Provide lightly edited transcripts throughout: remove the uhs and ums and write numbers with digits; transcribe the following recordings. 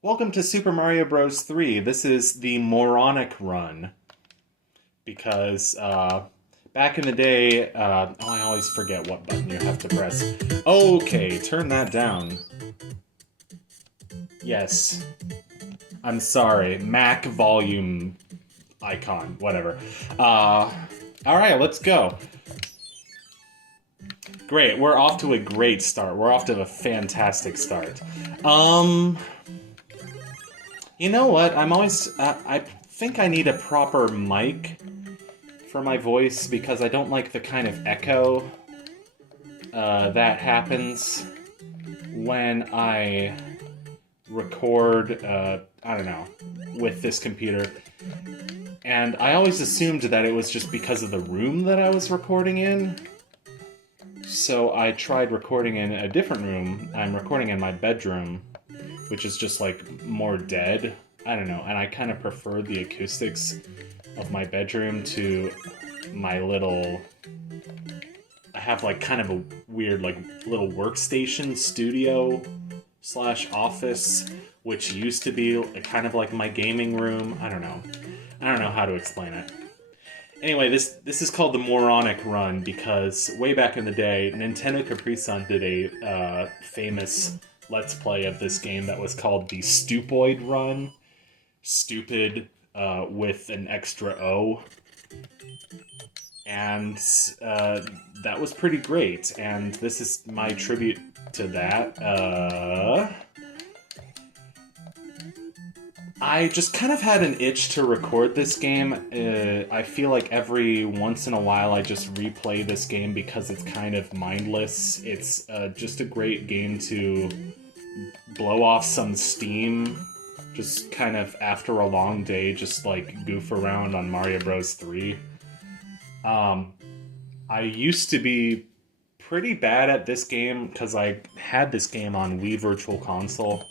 Welcome to Super Mario Bros. 3. This is the Moronic run. Because, back in the day, I always forget what button you have to press. Okay, turn that down. Yes. I'm sorry. Mac volume icon. Whatever. Alright, let's go. Great, we're off to a great start. We're off to a fantastic start. You know what? I think I need a proper mic for my voice because I don't like the kind of echo that happens when I record, I don't know, with this computer. And I always assumed that it was just because of the room that I was recording in. So I tried recording in a different room. I'm recording in my bedroom, which is just like more dead. I don't know, and I kind of prefer the acoustics of my bedroom to my little... I have like kind of a weird like little workstation studio slash office, which used to be kind of like my gaming room. I don't know how to explain it. Anyway, this is called the Moronic run because way back in the day, Nintendo Capri Sun did a famous Let's Play of this game that was called the Stupoid run. Stupid with an extra O. And that was pretty great, and this is my tribute to that. I just kind of had an itch to record this game. I feel like every once in a while I just replay this game because it's kind of mindless. It's just a great game to blow off some steam, just kind of after a long day, just like goof around on Mario Bros. 3. I used to be pretty bad at this game because I had this game on Wii Virtual Console.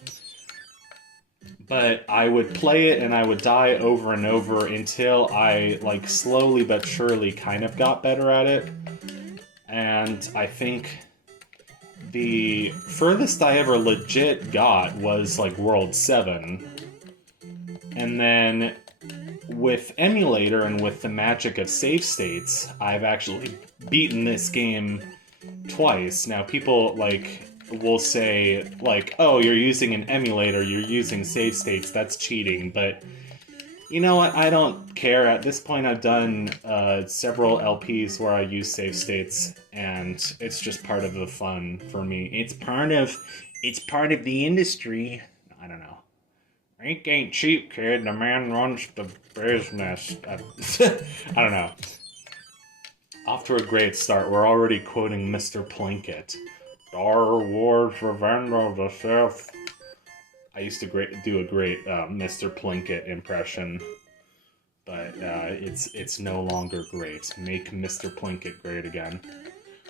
But I would play it and I would die over and over until I, like, slowly but surely kind of got better at it. And I think the furthest I ever legit got was, like, World 7. And then with Emulator and with the magic of save states, I've actually beaten this game twice. Now, people, like, will say, like, oh, you're using an emulator, you're using save states, that's cheating, but you know what, I don't care. At this point, I've done several LPs where I use save states, and it's just part of the fun for me. It's part of the industry. I don't know. Ink ain't cheap, kid. The man runs the business. I don't know. Off to a great start. We're already quoting Mr. Plinkett. Star Wars Revenge of the Sith. I used to do a great Mr. Plinkett impression, but it's no longer great. Make Mr. Plinkett great again.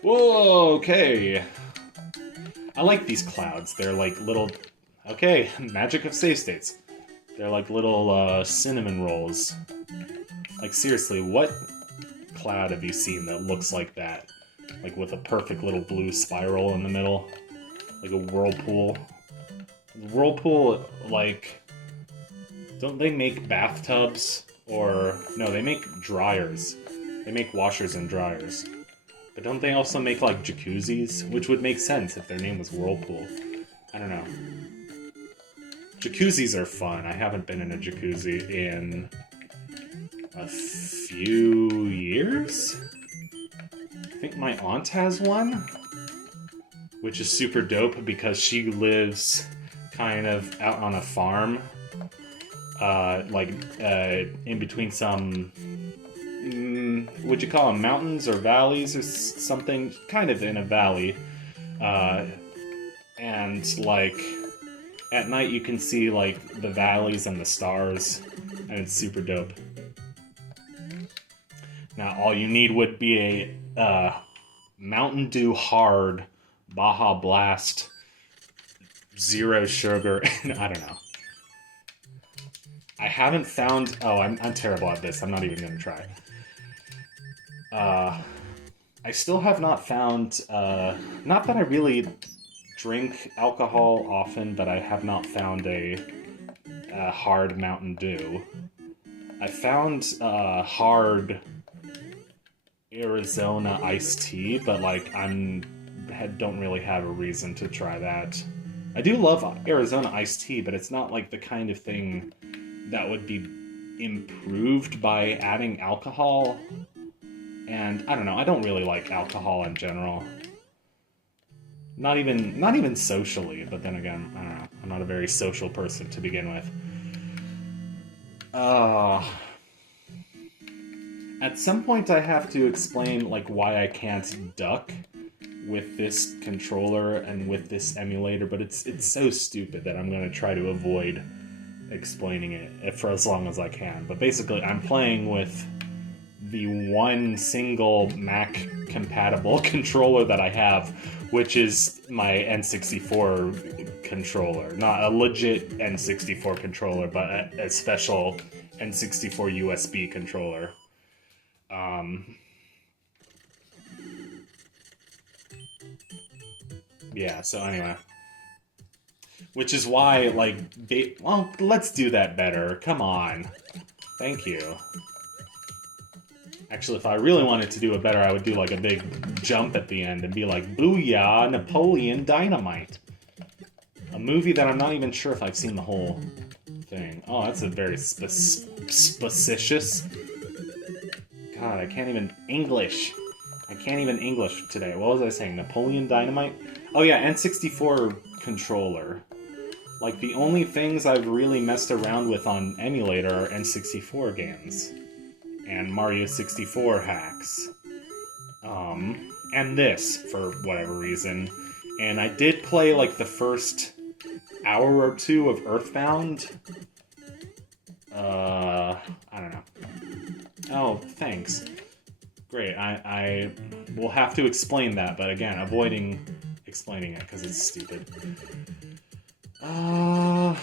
Whoa, okay. I like these clouds. They're like little... Okay, magic of save states. They're like little cinnamon rolls. Like, seriously, what cloud have you seen that looks like that? Like, with a perfect little blue spiral in the middle? Like a whirlpool? Whirlpool, like... Don't they make bathtubs? Or... No, they make dryers. They make washers and dryers. But don't they also make, like, jacuzzis? Which would make sense if their name was Whirlpool. I don't know. Jacuzzis are fun. I haven't been in a jacuzzi in a few years? I think my aunt has one, which is super dope because she lives kind of out on a farm, in between some, would you call them mountains or valleys or something? Kind of in a valley, and like... At night you can see, like, the valleys and the stars, and it's super dope. Now, all you need would be a Mountain Dew Hard Baja Blast Zero Sugar, I don't know. I haven't found... Oh, I'm terrible at this. I'm not even gonna try. I still have not found... Not that I really drink alcohol often, but I have not found a hard Mountain Dew. I found hard Arizona iced tea, but like don't really have a reason to try that. I do love Arizona iced tea, but it's not like the kind of thing that would be improved by adding alcohol. And I don't know, I don't really like alcohol in general. Not even socially, but then again, I don't know. I'm not a very social person to begin with. At some point I have to explain like why I can't duck with this controller and with this emulator, but it's so stupid that I'm going to try to avoid explaining it for as long as I can. But basically, I'm playing with the one single Mac compatible controller that I have, which is my N64 controller. Not a legit N64 controller, but a special N64 USB controller. Yeah, so anyway. Which is why, like, well, let's do that better. Come on. Thank you. Actually, if I really wanted to do it better, I would do, like, a big jump at the end and be like, Booyah, Napoleon Dynamite. A movie that I'm not even sure if I've seen the whole thing. Oh, that's a very specious. God, I can't even English. I can't even English today. What was I saying? Napoleon Dynamite? Oh yeah, N64 controller. Like, the only things I've really messed around with on emulator are N64 games. And Mario 64 hacks. And this, for whatever reason. And I did play, like, the first hour or two of Earthbound. I don't know. Oh, thanks. Great, I will have to explain that, but again, avoiding explaining it, because it's stupid. I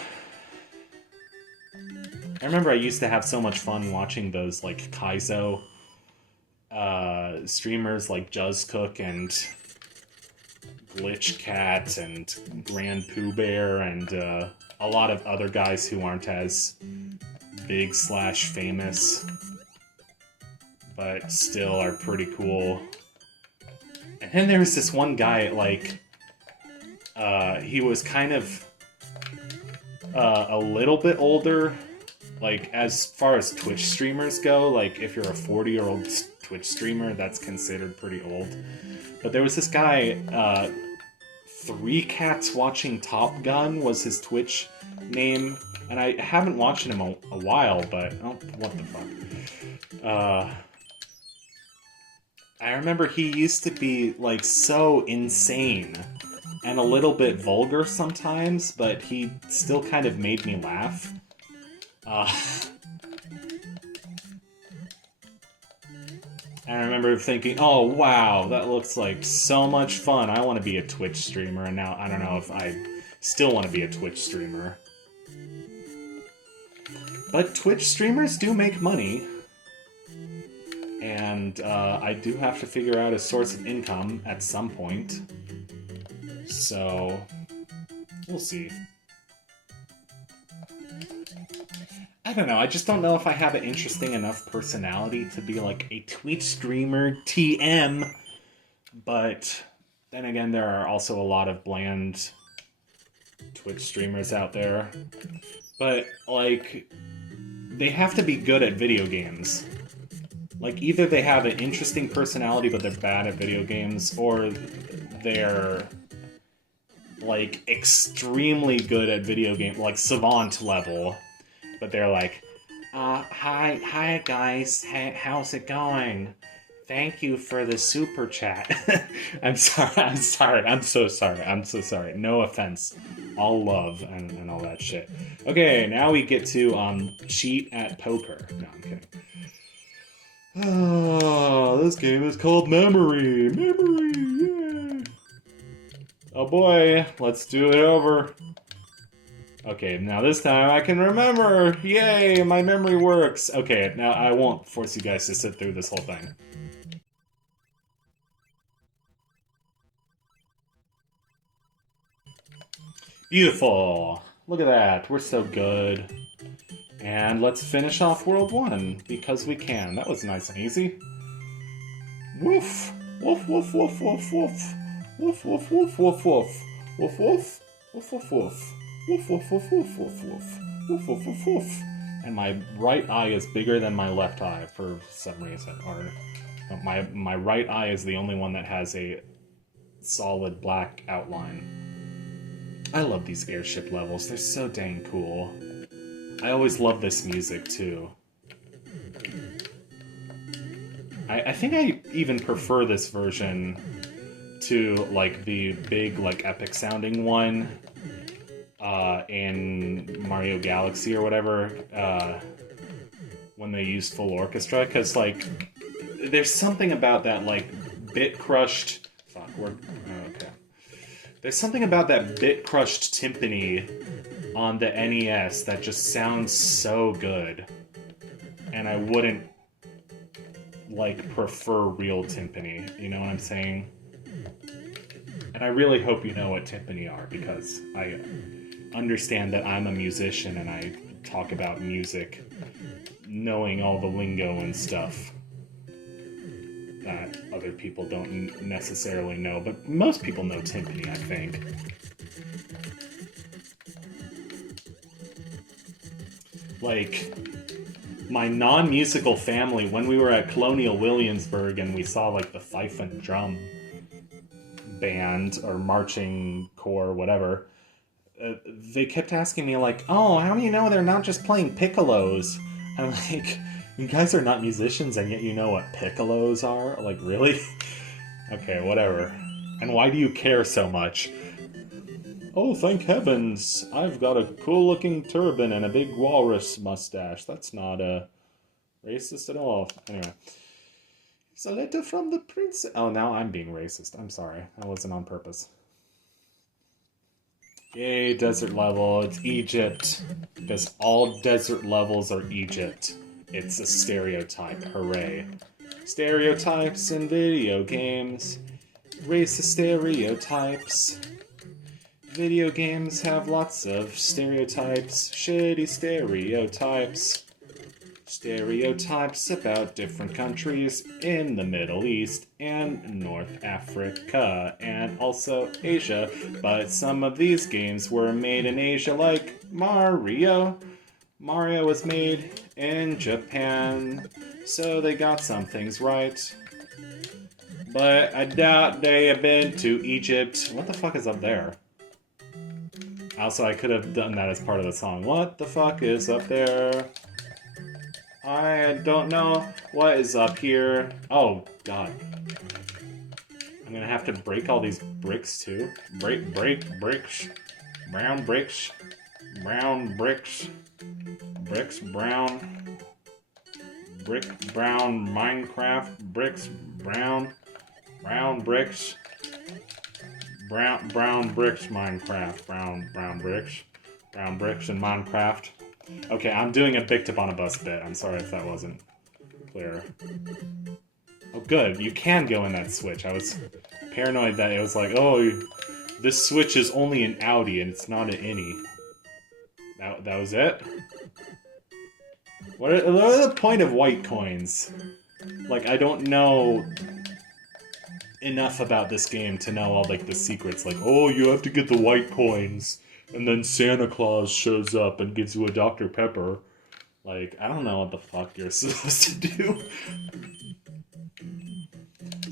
remember I used to have so much fun watching those, like, Kaizo streamers like Juzzcook and Glitch Cat and Grand Pooh Bear and a lot of other guys who aren't as big/famous, but still are pretty cool. And then there was this one guy, like, he was kind of a little bit older, like, as far as Twitch streamers go. Like, if you're a 40-year-old Twitch streamer, that's considered pretty old. But there was this guy, Three Cats Watching Top Gun was his Twitch name, and I haven't watched him a while, but, oh, what the fuck. I remember he used to be, like, so insane and a little bit vulgar sometimes, but he still kind of made me laugh. And I remember thinking, oh wow, that looks like so much fun. I want to be a Twitch streamer, and now I don't know if I still want to be a Twitch streamer. But Twitch streamers do make money. And I do have to figure out a source of income at some point. So, we'll see. I don't know, I just don't know if I have an interesting enough personality to be like a Twitch streamer TM. But then again, there are also a lot of bland Twitch streamers out there. But, like, they have to be good at video games. Like, either they have an interesting personality but they're bad at video games, or they're, like, extremely good at video games, like savant level. But they're like, hi guys, how's it going? Thank you for the super chat. I'm sorry, I'm so sorry. No offense. All love and all that shit. Okay, now we get to cheat at poker. No, I'm kidding. Oh, this game is called Memory. Yay. Oh boy, let's do it over. Okay, now this time I can remember! Yay, my memory works! Okay, now I won't force you guys to sit through this whole thing. Beautiful! Look at that. We're so good. And let's finish off World 1, because we can. That was nice and easy. Woof! Woof, woof, woof, woof, woof. Woof, woof, woof, woof, woof. Woof, woof. Woof, woof, woof. Woof, woof, woof, woof, woof, woof. Woof, woof, woof, woof. And my right eye is bigger than my left eye for some reason. Or my right eye is the only one that has a solid black outline. I love these airship levels. They're so dang cool. I always love this music, too. I think I even prefer this version to, like, the big, like, epic-sounding one in Mario Galaxy or whatever, when they used full orchestra, because, like, there's something about that, like, bit-crushed... Fuck, okay. There's something about that bit-crushed timpani on the NES that just sounds so good. And I wouldn't, like, prefer real timpani, you know what I'm saying? And I really hope you know what timpani are, because I understand that I'm a musician and I talk about music knowing all the lingo and stuff that other people don't necessarily know, but most people know timpani, I think. Like, my non-musical family, when we were at Colonial Williamsburg and we saw, like, the fife and drum band, or marching corps, whatever, they kept asking me, like, oh, how do you know they're not just playing piccolos? I'm like, you guys are not musicians and yet you know what piccolos are? Like, really? Okay, whatever. And why do you care so much? Oh, thank heavens, I've got a cool-looking turban and a big walrus mustache. That's not, racist at all. Anyway. It's a letter from the prince... Oh, now I'm being racist. I'm sorry. That wasn't on purpose. Yay, desert level. It's Egypt. Because all desert levels are Egypt. It's a stereotype. Hooray. Stereotypes in video games. Racist stereotypes. Video games have lots of stereotypes. Shitty stereotypes. Stereotypes about different countries in the Middle East and North Africa and also Asia, but some of these games were made in Asia, like Mario. Mario was made in Japan, so they got some things right. But I doubt they have been to Egypt. What the fuck is up there? Also, I could have done that as part of the song. What the fuck is up there? I don't know what is up here. Oh, God. I'm gonna have to break all these bricks, too. Break, bricks. Brown bricks. Brown bricks. Bricks, brown. Brick, brown, Minecraft. Bricks, brown. Brown bricks. Brown bricks, Minecraft. Brown bricks. Brown bricks in Minecraft. Okay, I'm doing a Big Tip on a Bus bit. I'm sorry if that wasn't clear. Oh, good. You can go in that switch. I was paranoid that it was like, oh, this switch is only an outie and it's not an innie. That was it? What are the point of white coins? Like, I don't know enough about this game to know all, like, the secrets. Like, oh, you have to get the white coins. And then Santa Claus shows up and gives you a Dr. Pepper. Like, I don't know what the fuck you're supposed to do.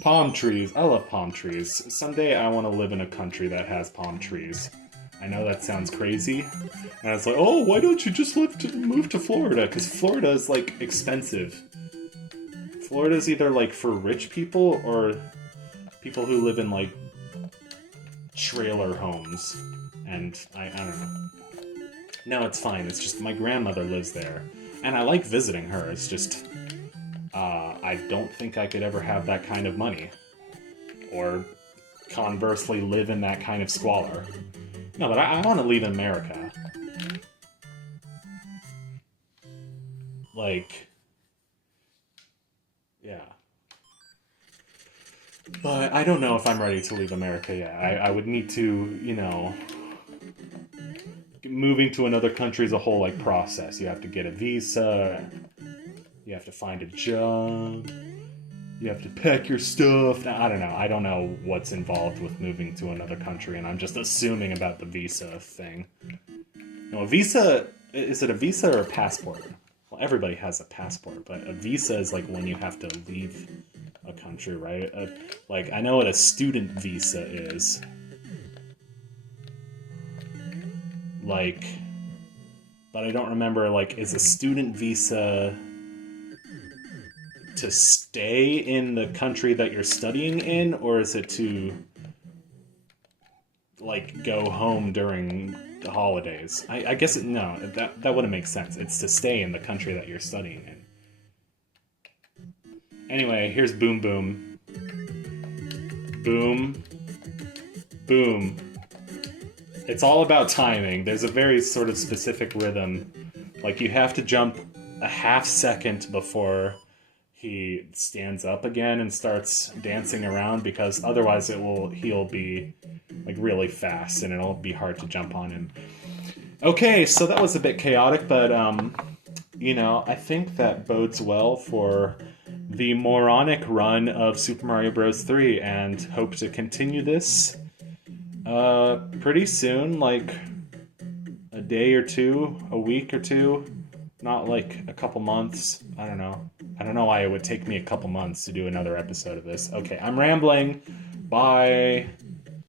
Palm trees. I love palm trees. Someday I want to live in a country that has palm trees. I know that sounds crazy. And it's like, oh, why don't you just move to Florida? Because Florida is, like, expensive. Florida's either, like, for rich people or people who live in, like, trailer homes. And I don't know. No, it's fine. It's just my grandmother lives there. And I like visiting her. It's just, I don't think I could ever have that kind of money. Or, conversely, live in that kind of squalor. No, but I want to leave America. Like, yeah. But I don't know if I'm ready to leave America yet. I would need to, you know, moving to another country is a whole like process. You have to get a visa, you have to find a job, you have to pack your stuff. I don't know. I don't know what's involved with moving to another country, and I'm just assuming about the visa thing. No, a visa, is it a visa or a passport? Well, everybody has a passport, but a visa is like when you have to leave a country, right? Like, I know what a student visa is. Like, but I don't remember, like, is a student visa to stay in the country that you're studying in, or is it to, like, go home during the holidays? I guess, no, that wouldn't make sense. It's to stay in the country that you're studying in. Anyway, here's Boom Boom. Boom. Boom. It's all about timing. There's a very sort of specific rhythm. Like, you have to jump a half second before he stands up again and starts dancing around, because otherwise he'll be like really fast and it'll be hard to jump on him. Okay, so that was a bit chaotic, but I think that bodes well for the moronic run of Super Mario Bros. 3, and hope to continue this pretty soon, like a day or two, a week or two, not like a couple months. I don't know why it would take me a couple months to do another episode of this. Okay, I'm rambling. Bye.